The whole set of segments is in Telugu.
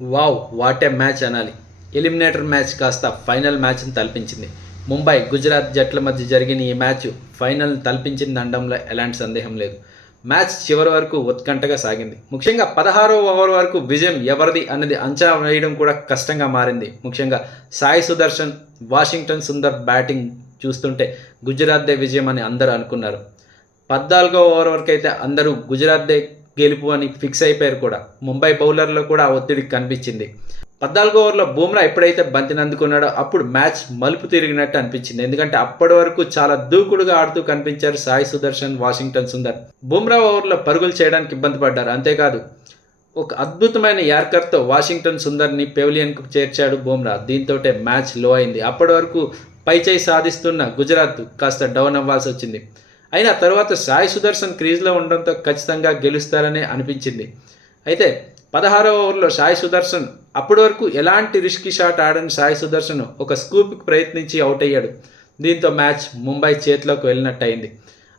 వావ్ వాట్ ఏ మ్యాచ్ అనాలి. ఎలిమినేటర్ మ్యాచ్ కాస్త ఫైనల్ మ్యాచ్ని తలపించింది. ముంబై గుజరాత్ జట్ల మధ్య జరిగిన ఈ మ్యాచ్ ఫైనల్ తలపించింది అనడంలో ఎలాంటి సందేహం లేదు. మ్యాచ్ చివరి వరకు ఉత్కంఠగా సాగింది. ముఖ్యంగా 16వ ఓవర్ వరకు విజయం ఎవరిది అన్నది అంచనా వేయడం కూడా కష్టంగా మారింది. ముఖ్యంగా సాయి సుదర్శన్, వాషింగ్టన్ సుందర్ బ్యాటింగ్ చూస్తుంటే గుజరాత్దే విజయం అని అందరూ అనుకున్నారు. 14వ ఓవర్ వరకు అయితే అందరూ గుజరాత్దే గెలుపు అని ఫిక్స్ అయిపోయారు కూడా. ముంబై బౌలర్లో కూడా ఆ ఒత్తిడి కనిపించింది. 14వ ఓవర్లో బుమ్రా ఎప్పుడైతే బంతిని అందుకున్నాడో అప్పుడు మ్యాచ్ మలుపు తిరిగినట్టు అనిపించింది. ఎందుకంటే అప్పటి వరకు చాలా దూకుడుగా ఆడుతూ కనిపించారు సాయి సుదర్శన్, వాషింగ్టన్ సుందర్. బుమ్రా ఓవర్లో పరుగులు చేయడానికి ఇబ్బంది పడ్డారు. అంతేకాదు ఒక అద్భుతమైన యార్కర్తో వాషింగ్టన్ సుందర్ని పెవిలియన్కు చేర్చాడు బుమ్రా. దీంతో మ్యాచ్ లో అయింది. అప్పటి వరకు పైచేయి సాధిస్తున్న గుజరాత్ కాస్త డౌన్ అవ్వాల్సి వచ్చింది. అయినా తర్వాత సాయి సుదర్శన్ క్రీజ్లో ఉండడంతో ఖచ్చితంగా గెలుస్తారనే అనిపించింది. అయితే 16వ ఓవర్లో సాయి సుదర్శన్ అప్పటి వరకు ఎలాంటి రిస్కీ షాట్ ఆడని సాయి సుదర్శన్ ఒక స్కూప్కి ప్రయత్నించి అవుట్ అయ్యాడు. దీంతో మ్యాచ్ ముంబై చేతిలోకి వెళ్ళినట్టు అయింది.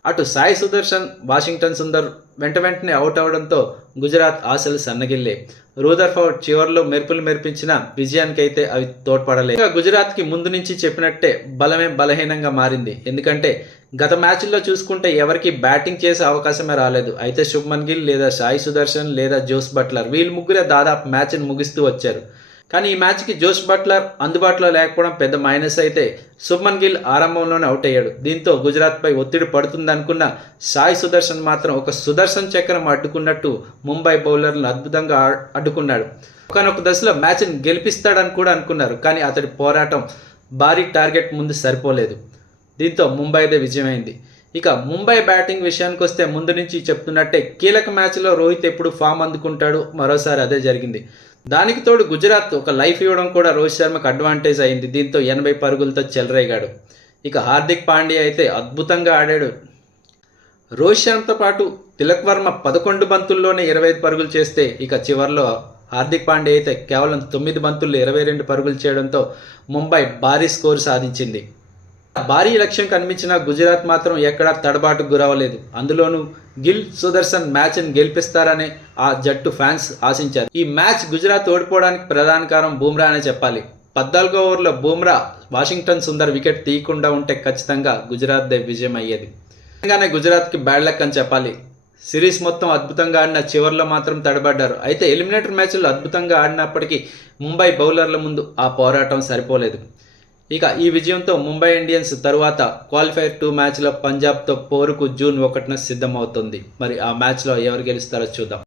అటు సాయి సుదర్శన్, వాషింగ్టన్ సుందర్ వెంటనే అవుట్ అవడంతో గుజరాత్ ఆశలు సన్నగిల్లే. రూదర్ఫోర్డ్ చివరిలో మెరుపులు మెరిపించిన విజయానికైతే అవి తోడ్పడలేదు. గుజరాత్కి ముందు నుంచి చెప్పినట్టే బలమే బలహీనంగా మారింది. ఎందుకంటే గత మ్యాచ్ల్లో చూసుకుంటే ఎవరికి బ్యాటింగ్ చేసే అవకాశమే రాలేదు. అయితే శుభ్మన్ గిల్ లేదా సాయి సుదర్శన్ లేదా జోస్ బట్లర్ వీళ్ళు ముగ్గురే దాదాపు మ్యాచ్ని ముగిస్తూ వచ్చారు. కానీ ఈ మ్యాచ్కి జోస్ బట్లర్ అందుబాటులో లేకపోవడం పెద్ద మైనస్. అయితే శుభ్మన్ గిల్ ఆరంభంలోనే అవుట్ అయ్యాడు. దీంతో గుజరాత్పై ఒత్తిడి పడుతుందనుకున్న సాయి సుదర్శన్ మాత్రం ఒక సుదర్శన్ చక్రం అడ్డుకున్నట్టు ముంబై బౌలర్లను అద్భుతంగా అడ్డుకున్నాడు. ఒకనొక దశలో మ్యాచ్ని గెలిపిస్తాడని కూడా అనుకున్నారు. కానీ అతడి పోరాటం భారీ టార్గెట్ ముందు సరిపోలేదు. దీంతో ముంబైదే విజయమైంది. ఇక ముంబై బ్యాటింగ్ విషయానికి వస్తే ముందు నుంచి చెప్తున్నట్టే కీలక మ్యాచ్లో రోహిత్ ఎప్పుడు ఫామ్ అందుకుంటాడు, మరోసారి అదే జరిగింది. దానికి తోడు గుజరాత్ ఒక లైఫ్ ఇవ్వడం కూడా రోహిత్ శర్మకు అడ్వాంటేజ్ అయింది. దీంతో 80 పరుగులతో చెలరేగాడు. ఇక హార్దిక్ పాండ్యా అయితే అద్భుతంగా ఆడాడు. రోహిత్ శర్మతో పాటు తిలక్ వర్మ 11 బంతుల్లోనే 25 పరుగులు చేస్తే ఇక చివరిలో హార్దిక్ పాండ్యా అయితే కేవలం 9 బంతుల్లో 22 పరుగులు చేయడంతో ముంబై భారీ స్కోరు సాధించింది. భారీ లక్ష్యం కనిపించిన గుజరాత్ మాత్రం ఎక్కడా తడబాటుకు గురవలేదు. అందులోనూ గిల్, సుదర్శన్ మ్యాచ్ని గెలిపిస్తారని ఆ జట్టు ఫ్యాన్స్ ఆశించారు. ఈ మ్యాచ్ గుజరాత్ ఓడిపోవడానికి ప్రధాన కారణం బుమ్రా అనే చెప్పాలి. 14వ ఓవర్లో బుమ్రా వాషింగ్టన్ సుందర్ వికెట్ తీయకుండా ఉంటే ఖచ్చితంగా గుజరాత్దే విజయం అయ్యేది. నిజంగానే గుజరాత్కి బ్యాడ్ లక్ అని చెప్పాలి. సిరీస్ మొత్తం అద్భుతంగా ఆడిన చివరిలో మాత్రం తడబడ్డారు. అయితే ఎలిమినేటర్ మ్యాచ్లో అద్భుతంగా ఆడినప్పటికీ ముంబై బౌలర్ల ముందు ఆ పోరాటం సరిపోలేదు. ఇక ఈ విజయంతో ముంబై ఇండియన్స్ తరువాత క్వాలిఫైర్ 2 మ్యాచ్లో పంజాబ్తో పోరుకు జూన్ 1న సిద్ధమవుతుంది. మరి ఆ మ్యాచ్లో ఎవరు గెలుస్తారో చూద్దాం.